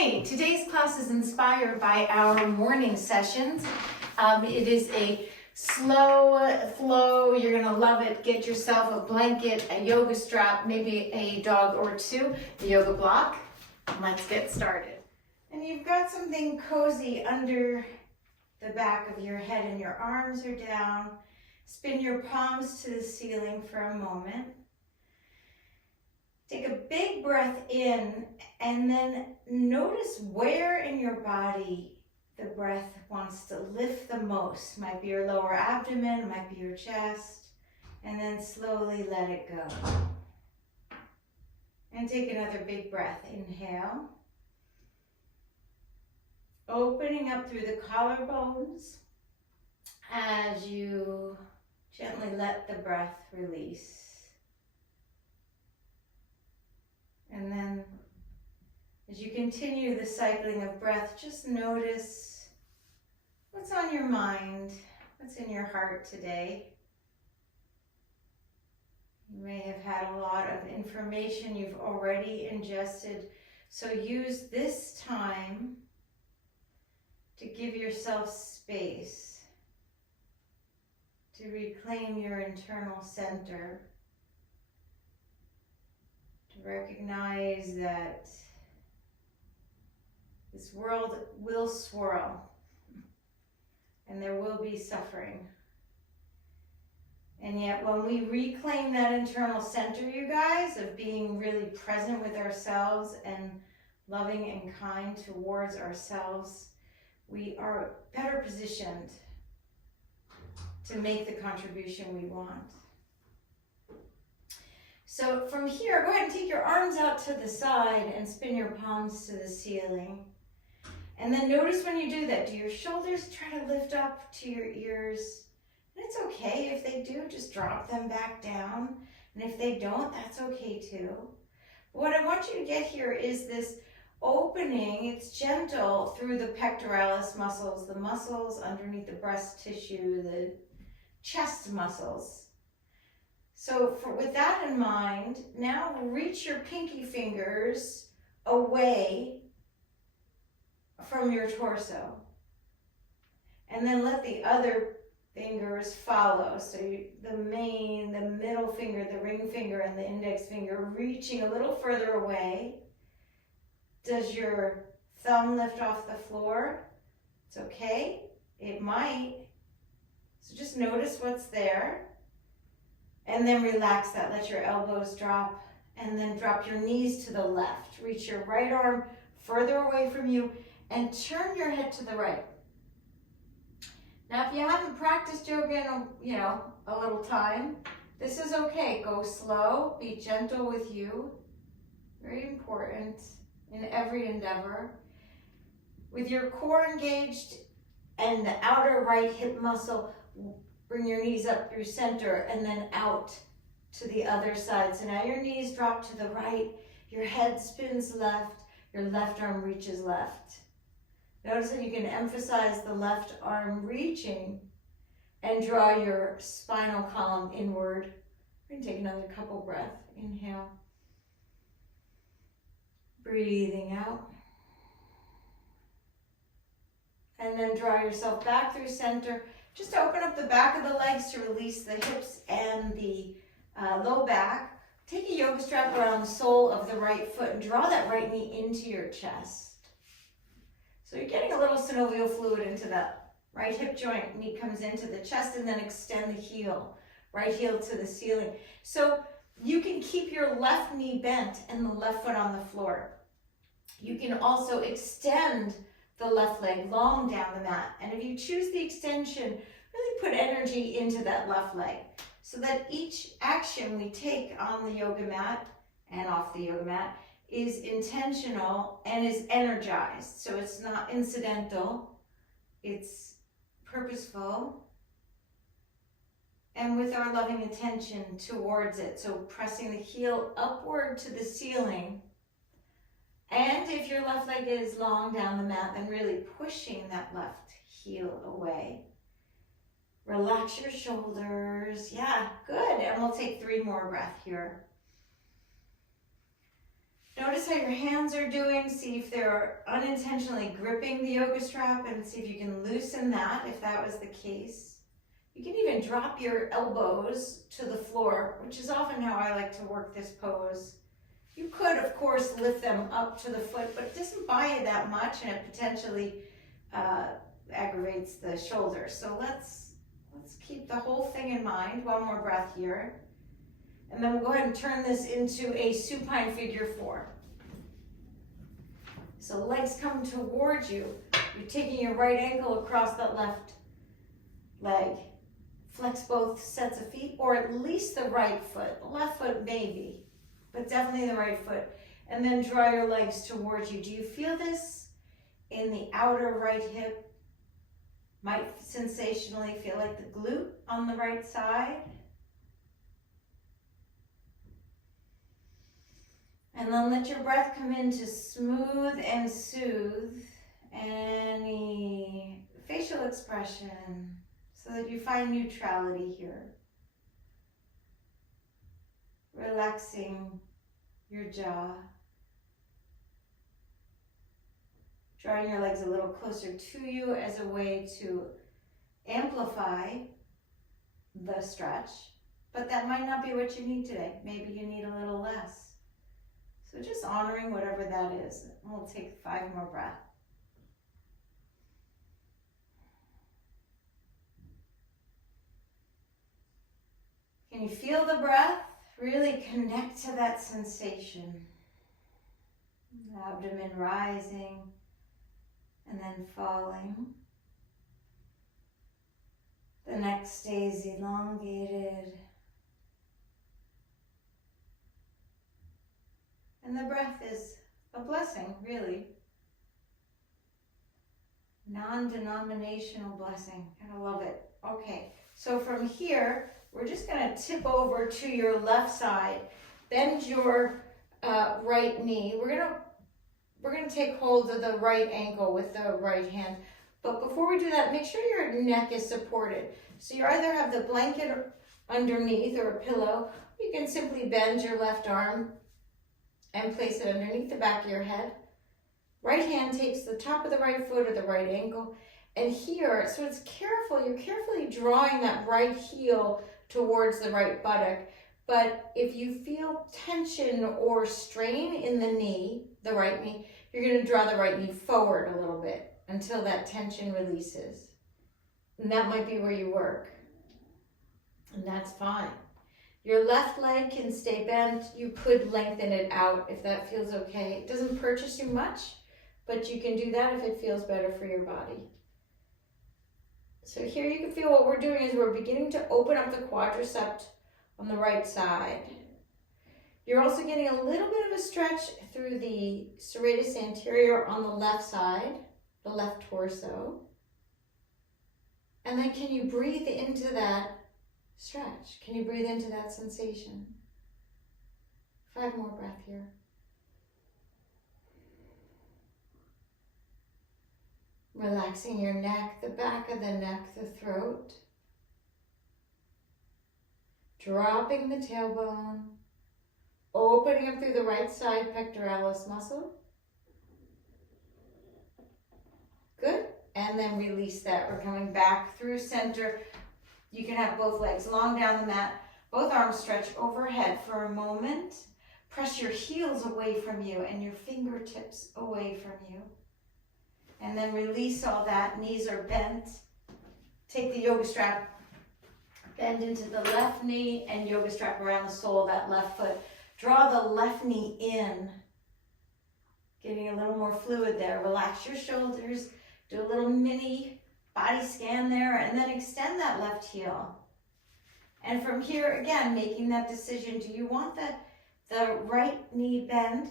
Hey, today's class is inspired by our morning sessions. It is a slow flow. You're going to love it. Get yourself a blanket, a yoga strap, maybe a dog or two, a yoga block. Let's get started. And you've got something cozy under the back of your head and your arms are down. Spin your palms to the ceiling for a moment. Take a big breath in and then notice where in your body the breath wants to lift the most. Might be your lower abdomen, might be your chest, and then slowly let it go. And take another big breath. Inhale. Opening up through the collarbones as you gently let the breath release. And then as you continue the cycling of breath, just notice what's on your mind, what's in your heart today. You may have had a lot of information you've already ingested, so use this time to give yourself space to reclaim your internal center. Recognize that this world will swirl and there will be suffering. And yet when we reclaim that internal center, you guys, of being really present with ourselves and loving and kind towards ourselves, we are better positioned to make the contribution we want. So from here, go ahead and take your arms out to the side and spin your palms to the ceiling. And then notice when you do that, do your shoulders try to lift up to your ears? And it's okay if they do, just drop them back down. And if they don't, that's okay too. But what I want you to get here is this opening. It's gentle through the pectoralis muscles, the muscles underneath the breast tissue, the chest muscles. So with that in mind, now reach your pinky fingers away from your torso. And then let the other fingers follow. So the middle finger, the ring finger, and the index finger reaching a little further away. Does your thumb lift off the floor? It's okay. It might. So just notice what's there. And then relax that, let your elbows drop, and then drop your knees to the left. Reach your right arm further away from you and turn your head to the right. Now, if you haven't practiced yoga in a little time, this is okay. Go slow, be gentle with you. Very important in every endeavor. With your core engaged and the outer right hip muscle, bring your knees up through center and then out to the other side. So now your knees drop to the right, your head spins left, your left arm reaches left. Notice that you can emphasize the left arm reaching and draw your spinal column inward. We're going to take another couple breaths. Inhale. Breathing out. And then draw yourself back through center. Just open up the back of the legs to release the hips and the low back. Take a yoga strap around the sole of the right foot and draw that right knee into your chest. So you're getting a little synovial fluid into that right hip joint. Knee comes into the chest and then extend the heel. Right heel to the ceiling. So you can keep your left knee bent and the left foot on the floor. You can also extend the left leg long down the mat. And if you choose the extension, really put energy into that left leg so that each action we take on the yoga mat and off the yoga mat is intentional and is energized. So it's not incidental, it's purposeful and with our loving attention towards it. So pressing the heel upward to the ceiling. And if your left leg is long down the mat, then really pushing that left heel away. Relax your shoulders. Yeah, good. And we'll take 3 more breaths here. Notice how your hands are doing. See if they're unintentionally gripping the yoga strap and see if you can loosen that if that was the case. You can even drop your elbows to the floor, which is often how I like to work this pose. You could, of course, lift them up to the foot, but it doesn't buy you that much and it potentially aggravates the shoulders. So let's keep the whole thing in mind. One more breath here. And then we'll go ahead and turn this into a supine figure 4. So legs come towards you. You're taking your right ankle across that left leg. Flex both sets of feet, or at least the right foot. The left foot maybe, but definitely the right foot. And then draw your legs towards you. Do you feel this in the outer right hip? Might sensationally feel like the glute on the right side. And then let your breath come in to smooth and soothe any facial expression so that you find neutrality here. Relaxing your jaw. Drawing your legs a little closer to you as a way to amplify the stretch, but that might not be what you need today. Maybe you need a little less. So just honoring whatever that is. We'll take 5 more breaths. Can you feel the breath? Really connect to that sensation. The abdomen rising and then falling. The neck stays elongated. And the breath is a blessing, really. Non-denominational blessing. I love it. Okay, so from here, we're just going to tip over to your left side. Bend your right knee. We're gonna take hold of the right ankle with the right hand. But before we do that, make sure your neck is supported. So you either have the blanket underneath or a pillow. You can simply bend your left arm and place it underneath the back of your head. Right hand takes the top of the right foot or the right ankle. And here, so it's careful, you're carefully drawing that right heel towards the right buttock. But if you feel tension or strain in the knee, the right knee, you're going to draw the right knee forward a little bit until that tension releases. And that might be where you work. And that's fine. Your left leg can stay bent. You could lengthen it out if that feels okay. It doesn't purchase you much, but you can do that if it feels better for your body. So here you can feel what we're doing is we're beginning to open up the quadricep on the right side. You're also getting a little bit of a stretch through the serratus anterior on the left side, the left torso. And then can you breathe into that stretch? Can you breathe into that sensation? 5 more breaths here. Relaxing your neck, the back of the neck, the throat. Dropping the tailbone. Opening up through the right side pectoralis muscle. Good. And then release that. We're coming back through center. You can have both legs long down the mat. Both arms stretch overhead for a moment. Press your heels away from you and your fingertips away from you. And then release all that. Knees are bent. Take the yoga strap. Bend into the left knee and yoga strap around the sole of that left foot. Draw the left knee in. Getting a little more fluid there. Relax your shoulders. Do a little mini body scan there and then extend that left heel. And from here, again, making that decision. Do you want the right knee bend?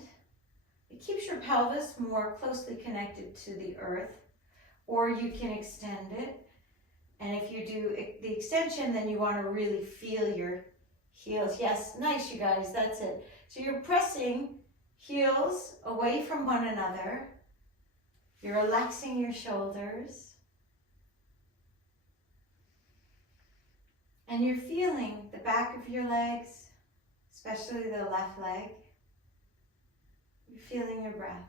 It keeps your pelvis more closely connected to the earth. Or you can extend it. And if you do the extension, then you want to really feel your heels. Yes, nice, you guys, that's it. So you're pressing heels away from one another. You're relaxing your shoulders. And you're feeling the back of your legs, especially the left leg. You're feeling your breath.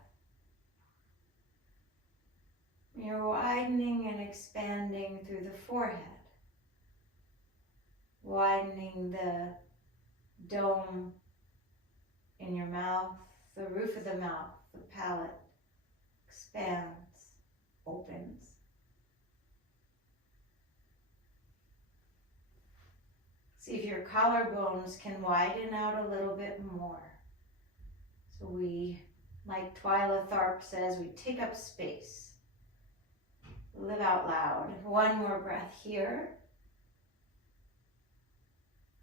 You're widening and expanding through the forehead, widening the dome in your mouth, the roof of the mouth, the palate expands, opens. See if your collarbones can widen out a little bit more. So we, like Twyla Tharp says, we take up space. Live out loud. One more breath here.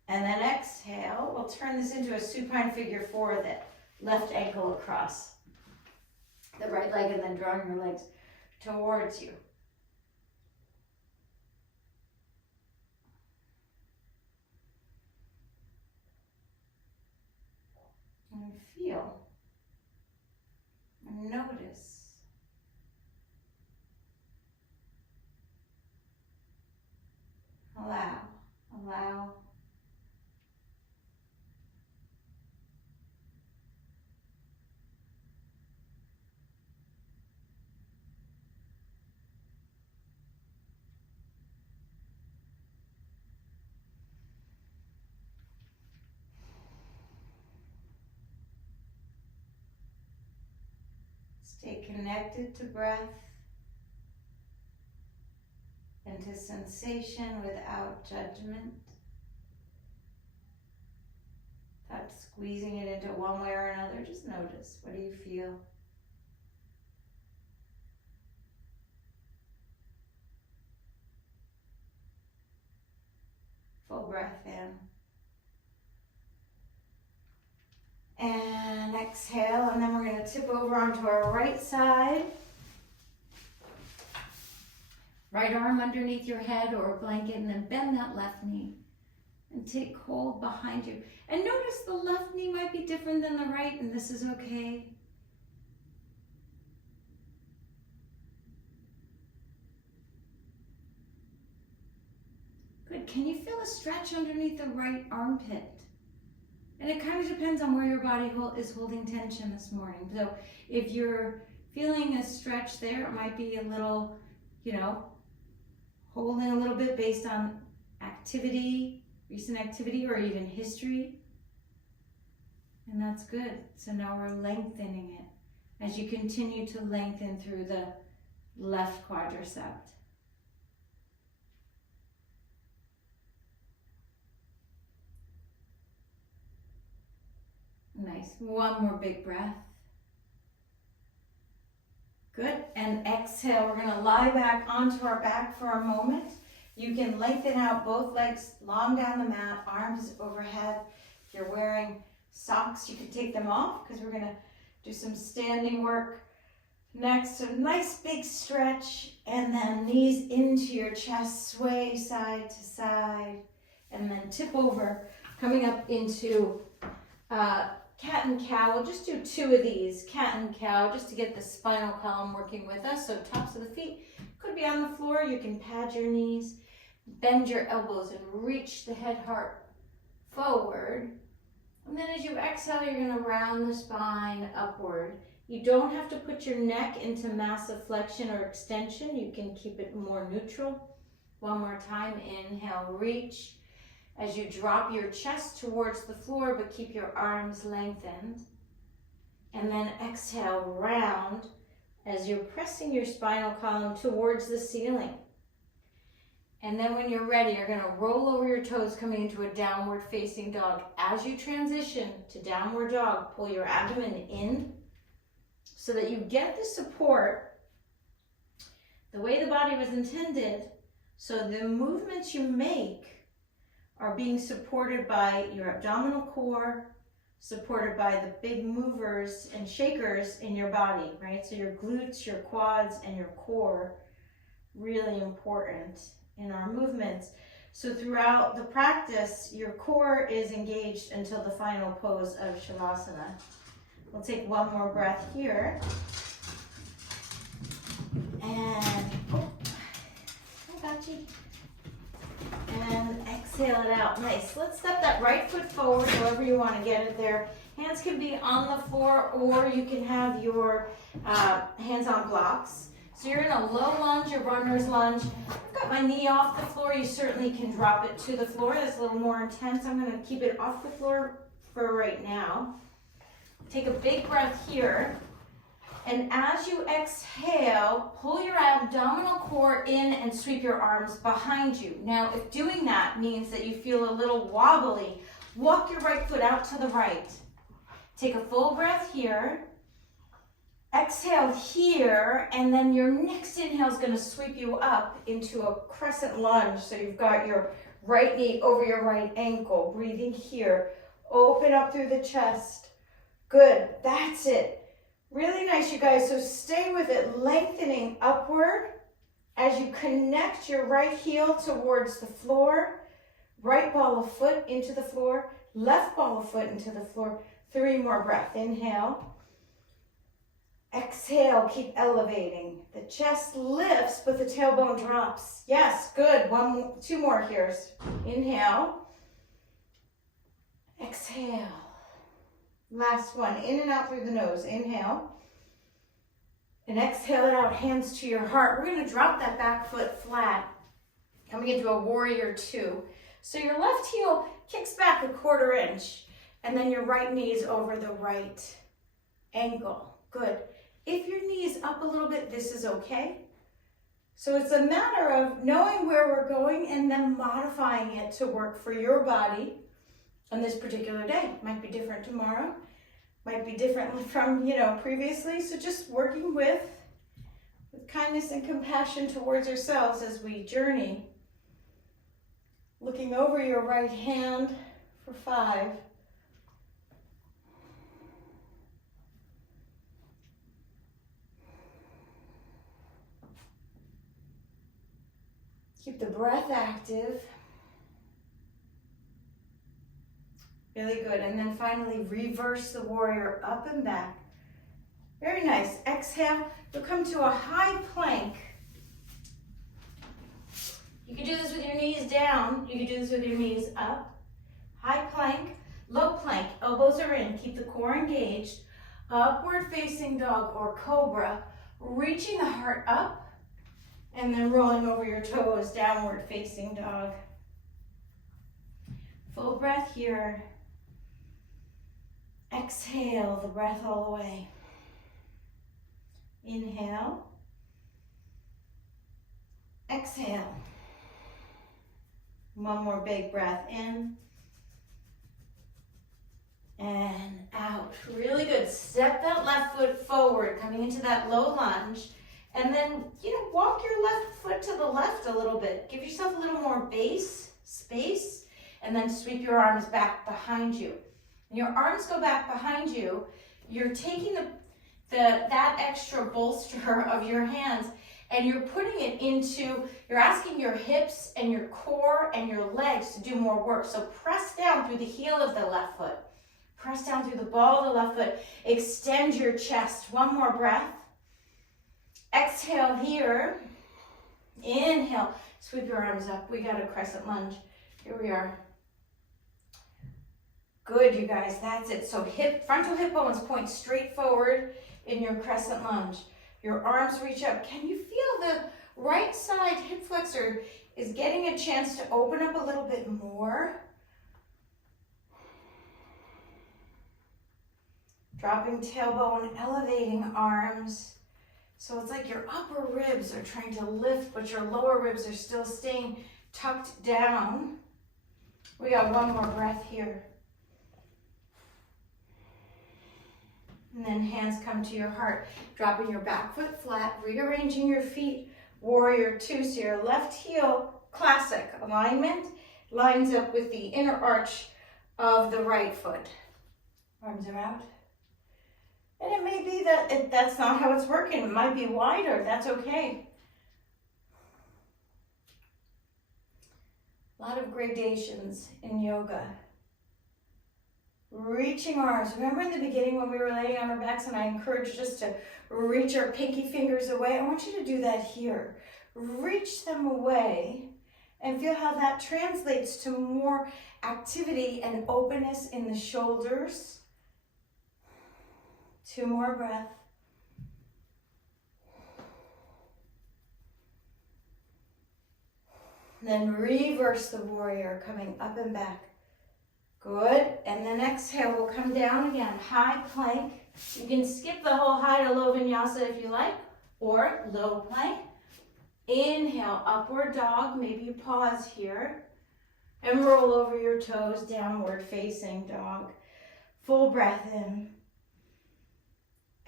And then exhale. We'll turn this into a supine figure 4, that left ankle across the right leg, and then drawing your legs towards you. And feel and notice. Allow. Stay connected to breath and to sensation without judgment. Not squeezing it into one way or another. Just notice. What do you feel? Full breath in. And exhale, and then we're going to tip over onto our right side. Right arm underneath your head or a blanket, and then bend that left knee and take hold behind you. And notice the left knee might be different than the right, and this is okay. Good. Can you feel a stretch underneath the right armpit? And it kind of depends on where your body is holding tension this morning. So if you're feeling a stretch there, it might be a little, holding a little bit based on activity, recent activity, or even history. And that's good. So now we're lengthening it as you continue to lengthen through the left quadricep. Nice. One more big breath. Good. And exhale. We're going to lie back onto our back for a moment. You can lengthen out both legs long down the mat, arms overhead. If you're wearing socks, you can take them off because we're going to do some standing work next. So nice big stretch, and then knees into your chest, sway side to side, and then tip over, coming up into cat and cow. We'll just do 2 of these, cat and cow, just to get the spinal column working with us. So tops of the feet could be on the floor. You can pad your knees, bend your elbows, and reach the head heart forward. And then as you exhale, you're going to round the spine upward. You don't have to put your neck into massive flexion or extension. You can keep it more neutral. One more time. Inhale, reach. As you drop your chest towards the floor, but keep your arms lengthened. And then exhale, round, as you're pressing your spinal column towards the ceiling. And then when you're ready, you're going to roll over your toes, coming into a downward facing dog. As you transition to downward dog, pull your abdomen in so that you get the support the way the body was intended. So the movements you make are being supported by your abdominal core, supported by the big movers and shakers in your body, right? So your glutes, your quads, and your core, really important in our movements. So throughout the practice, your core is engaged until the final pose of Shavasana. We'll take one more breath here. And, I got you. And exhale it out. Nice. Let's step that right foot forward, however you want to get it there. Hands can be on the floor, or you can have your hands on blocks. So you're in a low lunge, a runner's lunge. I've got my knee off the floor. You certainly can drop it to the floor. That's a little more intense. I'm going to keep it off the floor for right now. Take a big breath here. And as you exhale, pull your abdominal core in and sweep your arms behind you. Now, if doing that means that you feel a little wobbly, walk your right foot out to the right. Take a full breath here. Exhale here, and then your next inhale is going to sweep you up into a crescent lunge. So you've got your right knee over your right ankle. Breathing here. Open up through the chest. Good. That's it. Really nice, you guys. So stay with it, lengthening upward as you connect your right heel towards the floor. Right ball of foot into the floor. Left ball of foot into the floor. 3 more breaths. Inhale. Exhale, keep elevating. The chest lifts, but the tailbone drops. Yes, good. 2 more here. Inhale. Exhale. Last one. In and out through the nose. Inhale. And exhale it out. Hands to your heart. We're going to drop that back foot flat. Coming into a warrior 2. So your left heel kicks back a 1/4 inch. And then your right knee is over the right ankle. Good. If your knee is up a little bit, this is okay. So it's a matter of knowing where we're going and then modifying it to work for your body on this particular day. Might be different tomorrow. Might be different from, previously. So just working with kindness and compassion towards ourselves as we journey. Looking over your right hand for 5. Keep the breath active. Really good. And then finally, reverse the warrior up and back. Very nice. Exhale. You'll come to a high plank. You can do this with your knees down. You can do this with your knees up. High plank, low plank. Elbows are in. Keep the core engaged. Upward facing dog or cobra. Reaching the heart up. And then rolling over your toes, downward facing dog. Full breath here. Exhale the breath all the way. Inhale. Exhale. One more big breath in. And out. Really good. Step that left foot forward, coming into that low lunge. And then, walk your left foot to the left a little bit. Give yourself a little more space, and then sweep your arms back behind you. When your arms go back behind you, you're taking that extra bolster of your hands, and you're putting it you're asking your hips and your core and your legs to do more work. So press down through the heel of the left foot. Press down through the ball of the left foot. Extend your chest. One more breath. Exhale here. Inhale. Sweep your arms up. We got a crescent lunge. Here we are. Good, you guys. That's it. So frontal hip bones point straight forward in your crescent lunge. Your arms reach up. Can you feel the right side hip flexor is getting a chance to open up a little bit more? Dropping tailbone, elevating arms. So it's like your upper ribs are trying to lift, but your lower ribs are still staying tucked down. We got one more breath here. And then hands come to your heart, dropping your back foot flat, rearranging your feet, warrior 2. So your left heel, classic alignment, lines up with the inner arch of the right foot. Arms are out. And it may be that that's not how it's working. It might be wider. That's okay. A lot of gradations in yoga. Reaching arms. Remember in the beginning when we were laying on our backs and I encouraged us to reach our pinky fingers away? I want you to do that here. Reach them away and feel how that translates to more activity and openness in the shoulders 2 more breaths. Then reverse the warrior, coming up and back. Good, and then exhale, we'll come down again, high plank. You can skip the whole high to low vinyasa if you like, or low plank. Inhale, upward dog, maybe you pause here, and roll over your toes, downward facing dog. Full breath in.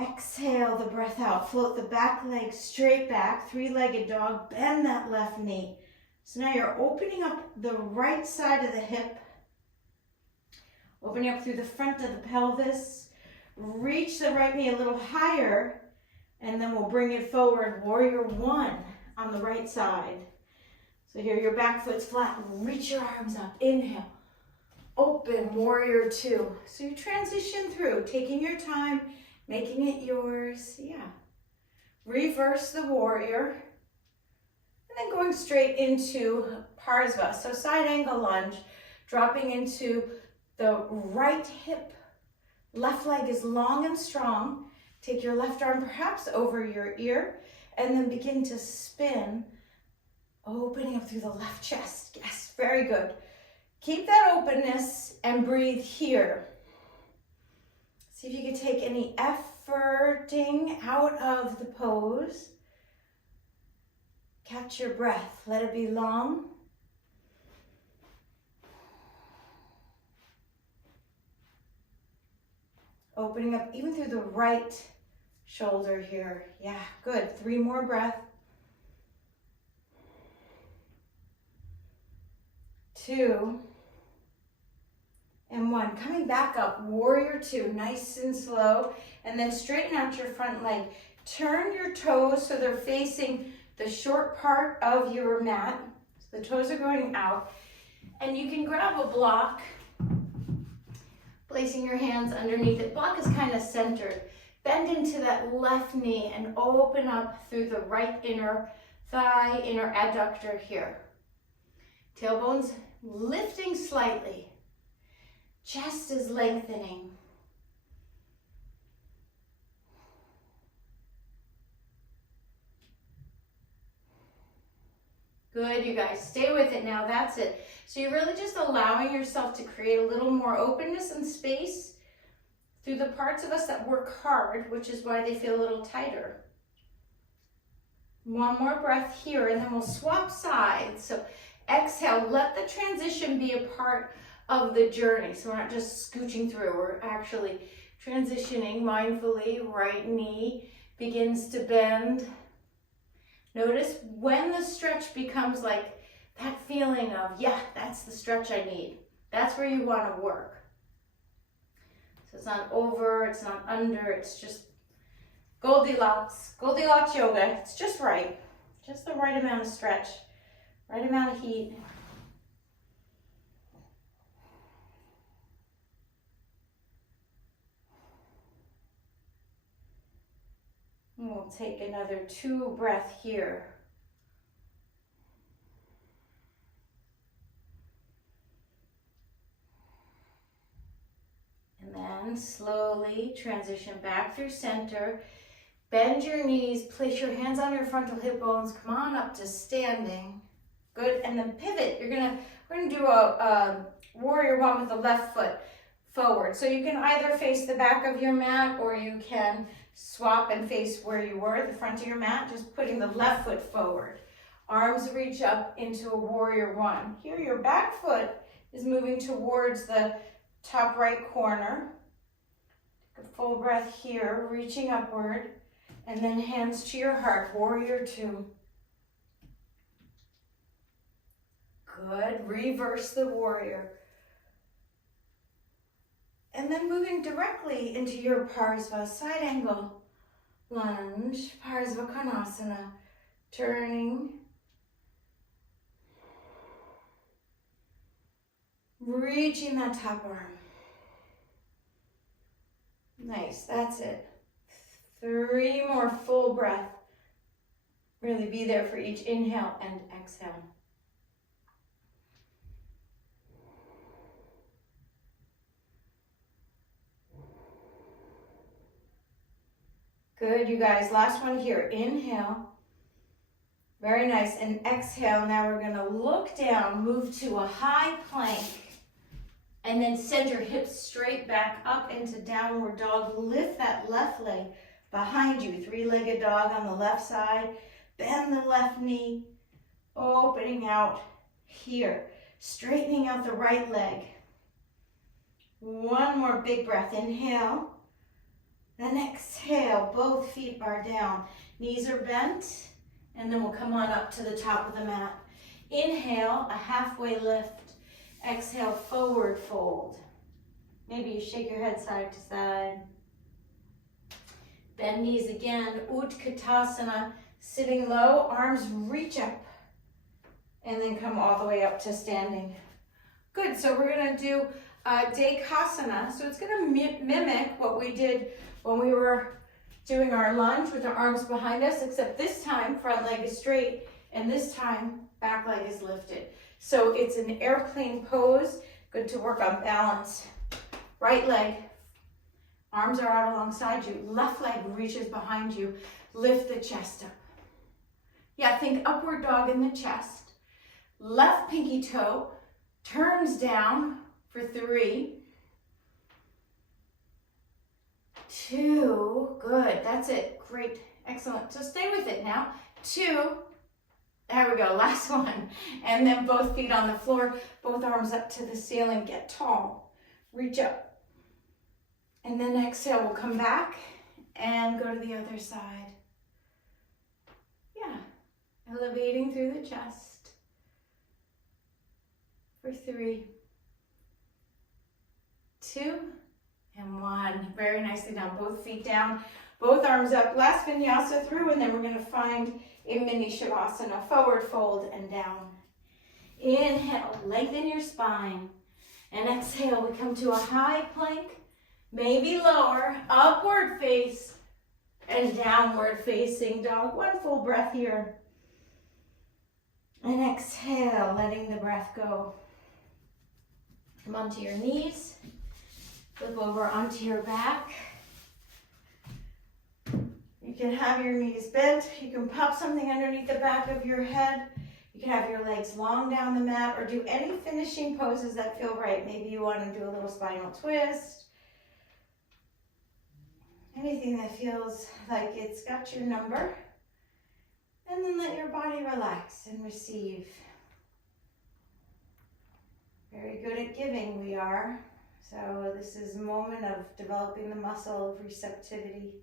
Exhale the breath out, float the back leg straight back, 3-legged dog, bend that left knee. So now you're opening up the right side of the hip, opening up through the front of the pelvis, reach the right knee a little higher, and then we'll bring it forward, warrior 1 on the right side. So here your back foot's flat, reach your arms up, inhale, open, warrior 2. So you transition through, taking your time, making it yours, yeah. Reverse the warrior, and then going straight into Parsva. So side angle lunge, dropping into the right hip. Left leg is long and strong. Take your left arm perhaps over your ear, and then begin to spin, opening up through the left chest. Yes, very good. Keep that openness and breathe here. See if you can take any efforting out of the pose. Catch your breath, let it be long. Opening up even through the right shoulder here. Yeah, good. 3 more breaths. 2 and 1. Coming back up, warrior 2, nice and slow. And then straighten out your front leg. Turn your toes so they're facing the short part of your mat. So the toes are going out. And you can grab a block, placing your hands underneath it. Block is kind of centered. Bend into that left knee and open up through the right inner thigh, inner adductor here. Tailbones lifting slightly. Chest is lengthening. Good, you guys, stay with it now, that's it. So you're really just allowing yourself to create a little more openness and space through the parts of us that work hard, which is why they feel a little tighter. 1 more breath here, and then we'll swap sides. So exhale, let the transition be a part of the journey. So we're not just scooching through, we're actually transitioning mindfully. Right knee begins to bend. Notice when the stretch becomes like that feeling of, yeah, that's the stretch I need. That's where you want to work. So it's not over, it's not under, it's just Goldilocks. Goldilocks yoga. It's just right. Just the right amount of stretch, right amount of heat. And we'll take another 2 breaths here. And then slowly transition back through center. Bend your knees, place your hands on your frontal hip bones. Come on up to standing. Good, and then pivot. We're gonna do a warrior 1 with the left foot forward. So you can either face the back of your mat, or you can swap and face where you were, the front of your mat, just putting the left foot forward. Arms reach up into a warrior 1. Here your back foot is moving towards the top right corner. Take a full breath here, reaching upward, and then hands to your heart, warrior 2. Good, reverse the warrior. And then moving directly into your Parsva, side angle lunge, Parsva Konasana, turning, reaching that top arm. Nice, that's it. 3 more full breath. Really be there for each inhale and exhale. Good, you guys. Last one here. Inhale. Very nice. And exhale. Now we're going to look down, move to a high plank, and then send your hips straight back up into downward dog. Lift that left leg behind you. Three-legged dog on the left side. Bend the left knee, opening out here. Straightening out the right leg. One more big breath. Inhale. Then exhale. Both feet are down. Knees are bent. And then we'll come on up to the top of the mat. Inhale, a halfway lift. Exhale, forward fold. Maybe you shake your head side to side. Bend knees again. Utkatasana. Sitting low, arms reach up. And then come all the way up to standing. Good, so we're gonna do Dekasana. So it's gonna mimic what we did when we were doing our lunge with our arms behind us, except this time front leg is straight and this time back leg is lifted. So it's an airplane pose, good to work on balance. Right leg, arms are out alongside you. Left leg reaches behind you. Lift the chest up. Yeah, think upward dog in the chest. Left pinky toe turns down for 3, 2, good, that's it, great, excellent. So stay with it now. 2, there we go, last one. And then both feet on the floor, both arms up to the ceiling, get tall, reach up. And then exhale, we'll come back and go to the other side. Yeah, elevating through the chest for 3, 2, and 1. Very nicely done. Both feet down, both arms up. Last vinyasa through, and then we're going to find a mini shavasana. Forward fold and down. Inhale, lengthen your spine. And exhale, we come to a high plank, maybe lower, upward face, and downward facing dog. One full breath here. And exhale, letting the breath go. Come onto your knees. Flip over onto your back. You can have your knees bent. You can pop something underneath the back of your head. You can have your legs long down the mat or do any finishing poses that feel right. Maybe you want to do a little spinal twist. Anything that feels like it's got your number. And then let your body relax and receive. Very good at giving we are. So this is a moment of developing the muscle of receptivity.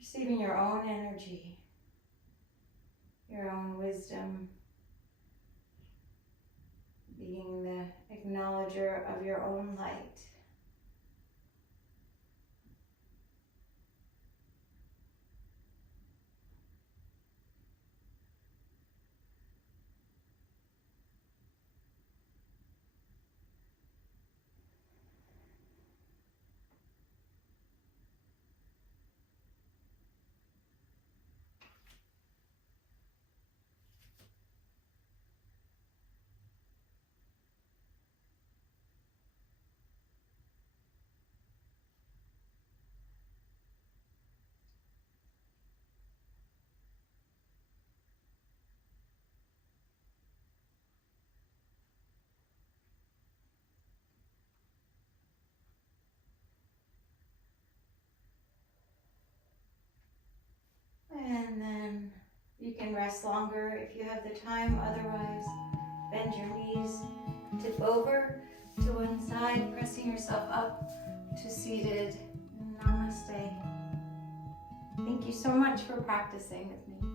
Receiving your own energy, your own wisdom. Being the acknowledger of your own light. And then you can rest longer if you have the time. Otherwise, bend your knees, tip over to one side, pressing yourself up to seated. Namaste. Thank you so much for practicing with me.